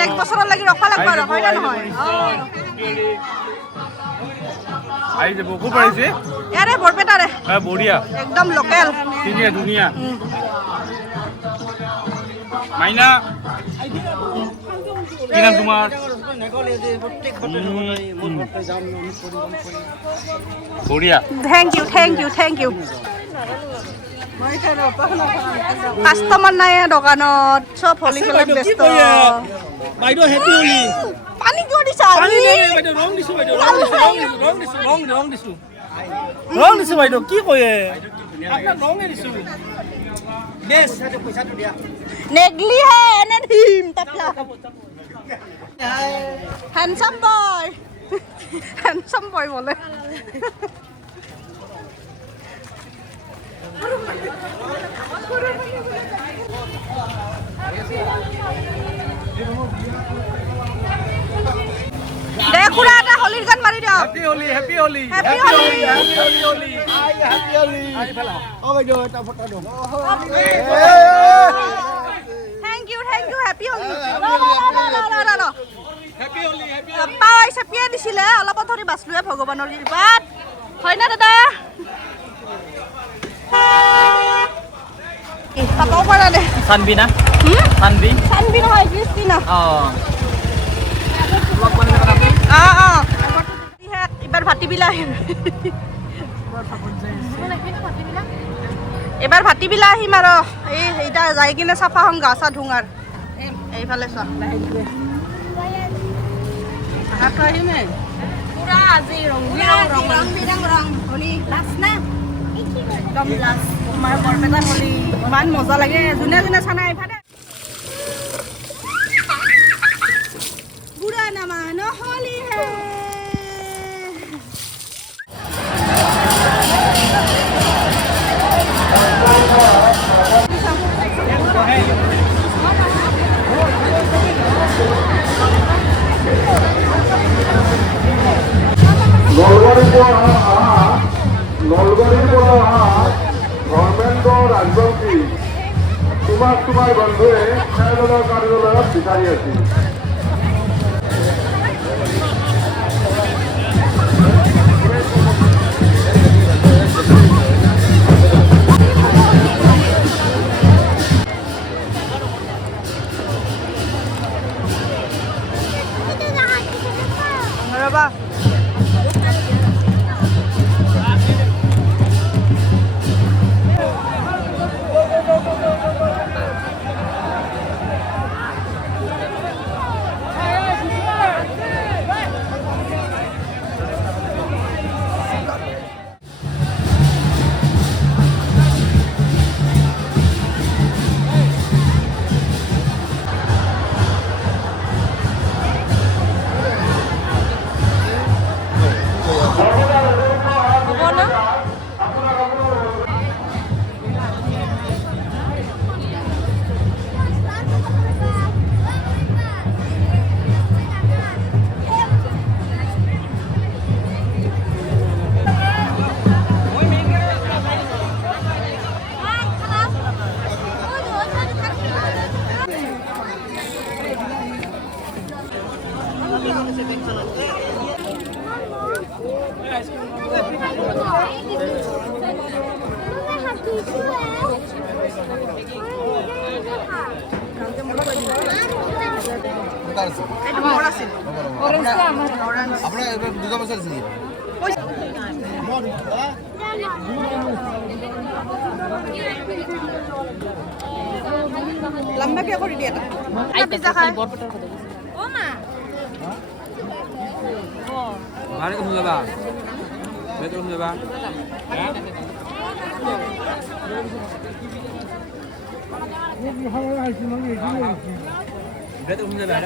next বছৰলৈকে ৰখা লাগব আৰু হয় না নহয় আই যাব কো পাইছে ইয়াৰে বৰপেটাৰে বঢ়িয়া একদম লোকেল ধুনীয়া ধুনীয়া মাইনা কি নাম তোমাৰ বঢ়িয়া থেংক ইউ কাষ্টমাৰ নাই দোকানত চব হলি খেলত ব্যস্ত বাইদেউ হেপী হলি পানী কিয় দিছা বাইদেউ ৰং দিছো বাইদেউ কি কয়ে আপোনাক ৰঙে দিছো বেছ পইচাটো দিয়া নেগলি হে এনে দিম তাপলা হ্যান্ডসাম বয় বলে দে খুড়া এটা হলিৰ গান মাৰি দিয়ক হেপী হলি আই ফেলা ও বাইদেউ এটা ফটো দিও থ্যাংক ইউ হ্যাপি হলি পাই চেপিয়ে দিছিলে অলপ ধৰি বাচলোৱে ভগৱানৰ কৃপাত হয় না দাদা পাকাও পৰা দে সানবি না সানবি নহয় ক্ৰিষ্টিনা এবাৰ ভাতি বিলাহিম আৰু এইটা যাই কিনে চাফা হম গা চা ধুং আৰু এইফালে চোৱা পুৰা আজি ৰং হলি লাষ্ট না একদম লাষ্ট আমাৰ বৰপেটাৰ হলি ইমান মজা লাগে যোনে চানা এইফালে বুঢ়া নামা নহলি হে নলবাৰীৰ পৰা অহা ধৰ্মেন্দ্ৰ ৰাজবংশী তোমাৰ বন্ধুৱে খেলদলৰ কাৰ্যালয়ত বিচাৰি আছিল ৰবা লম্বাকে কৰি দিয়া এটা পিজ্জা খাই ও মা মাৰে তুমি যাবা বেতন তুমি যাবা বেতন তুমি যাবা